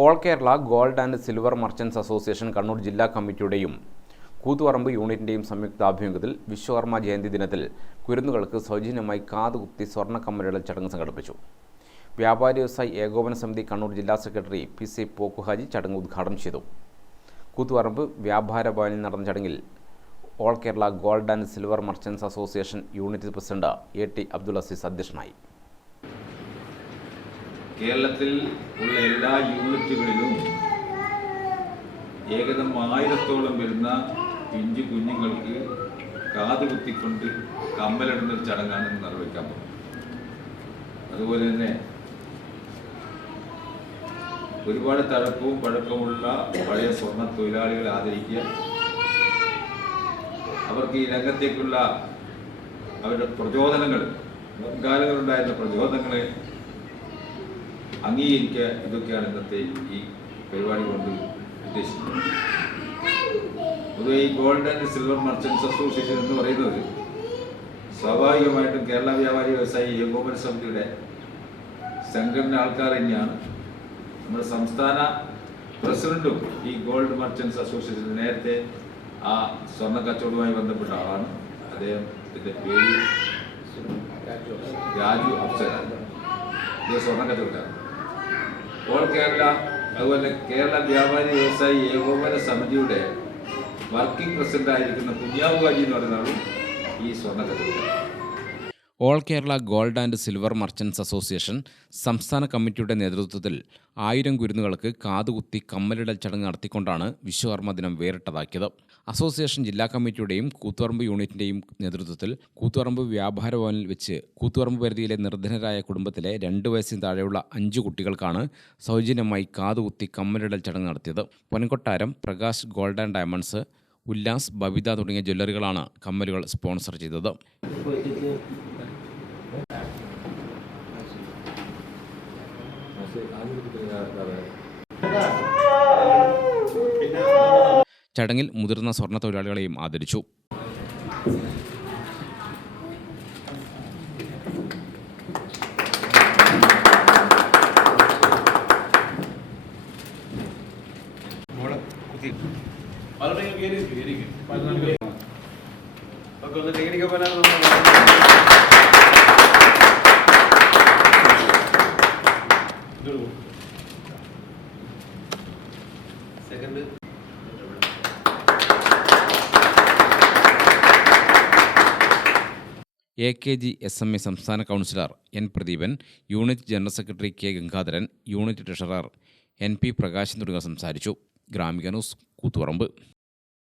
All Kerala gold and silver merchants association Kannur ജില്ലാ കമ്മിറ്റിയുടെയും കൂത്തുപറമ്പ് യൂണിറ്റിന്റെയും സംയുക്താഭിമുഖ്യത്തിൽ വിശ്വകർമ്മ ജയന്തി ദിനത്തിൽ കുരുന്നുകൾക്ക് സൗജന്യമായി കാതുകുത്തി സ്വർണ കമ്മലുകൾ ചടങ്ങ് സംഘടിപ്പിച്ചു. വ്യാപാരി വ്യവസായി ഏകോപന സമിതി കണ്ണൂർ ജില്ലാ സെക്രട്ടറി പി സി പോക്കുഹാജി ചടങ്ങ് ഉദ്ഘാടനം ചെയ്തു. കൂത്തുപറമ്പ് വ്യാപാര ഭവനിൽ നടന്ന ചടങ്ങിൽ all Kerala gold and silver merchants association unit president A T Abdul Azeez അധ്യക്ഷനായി. കേരളത്തിൽ ഉള്ള എല്ലാ യൂണിറ്റുകളിലും ഏകദേശം ആയിരത്തോളം വരുന്ന പിഞ്ചു കുഞ്ഞുങ്ങൾക്ക് കാത് കുത്തിക്കൊണ്ട് കമ്മലിടുന്ന ഒരു ചടങ്ങാണ് നിർവഹിക്കാൻ പോകുന്നത്. അതുപോലെ തന്നെ ഒരുപാട് തഴക്കവും പഴക്കമുള്ള പഴയ സ്വർണ തൊഴിലാളികളെ ആദരിക്കുക. അവർക്ക് ഈ രംഗത്തേക്കുള്ള അവരുടെ പ്രചോദനങ്ങൾ മുൻകാലങ്ങളുണ്ടായിരുന്ന പ്രചോദനങ്ങളെ അംഗീകരിക്കുക ഇതൊക്കെയാണ് ഇന്നത്തെ ഈ പരിപാടി കൊണ്ട് ഉദ്ദേശിക്കുന്നത്. പൊതുവെ ഈ gold and silver merchants association എന്ന് പറയുന്നത് സ്വാഭാവികമായിട്ടും കേരള വ്യാപാരി വ്യവസായി ഏകോപന സമിതിയുടെ സംഘടന ആൾക്കാർ തന്നെയാണ്. നമ്മുടെ സംസ്ഥാന പ്രസിഡന്റും ഈ ഗോൾഡ് മർച്ചൻസ് അസോസിയേഷൻ നേരത്തെ ആ സ്വർണ കച്ചവടവുമായി ബന്ധപ്പെട്ട ആളാണ്. അദ്ദേഹത്തിന്റെ പേര് രാജു ഇത് സ്വർണ കച്ചവടക്കാരൻ. ഓൾ കേരള അതുപോലെ കേരള വ്യാപാരി വ്യവസായി ഏകോപന സമിതിയുടെ വർക്കിംഗ് പ്രസിഡന്റ് ആയിരിക്കുന്ന കുഞ്ഞാവു ഹാജി എന്ന് പറയുന്ന ആളും ഈ സ്വർണ all Kerala gold and silver merchants association സംസ്ഥാന കമ്മിറ്റിയുടെ നേതൃത്വത്തിൽ ആയിരം കുരുന്നുകൾക്ക് കാതുകുത്തി കമ്മലിടൽ ചടങ്ങ് നടത്തിക്കൊണ്ടാണ് വിശ്വകർമ്മ ദിനം വേറിട്ടതാക്കിയത്. അസോസിയേഷൻ ജില്ലാ കമ്മിറ്റിയുടെയും കൂത്തുപറമ്പ് യൂണിറ്റിന്റെയും നേതൃത്വത്തിൽ കൂത്തുപറമ്പ് വ്യാപാര ഭവനിൽ വെച്ച് കൂത്തുപറമ്പ് പരിധിയിലെ നിർധനരായ കുടുംബത്തിലെ രണ്ട് വയസ്സിന് താഴെയുള്ള അഞ്ച് കുട്ടികൾക്കാണ് സൗജന്യമായി കാതുകുത്തി കമ്മലിടൽ ചടങ്ങ് നടത്തിയത്. Ponkottaram Prakash gold and diamonds Ullas Babitha തുടങ്ങിയ ജ്വല്ലറികളാണ് കമ്മലുകൾ സ്പോൺസർ ചെയ്തത്. ചടങ്ങിൽ മുതിർന്ന സ്വർണ തൊഴിലാളികളെയും ആദരിച്ചു A K G S M A സംസ്ഥാന councillor N Pradeepan unit general secretary K Gangadharan unit treasurer N P Prakashan തുടങ്ങിയവർ സംസാരിച്ചു. ഗ്രാമിക ന്യൂസ് കൂത്തുപറമ്പ്.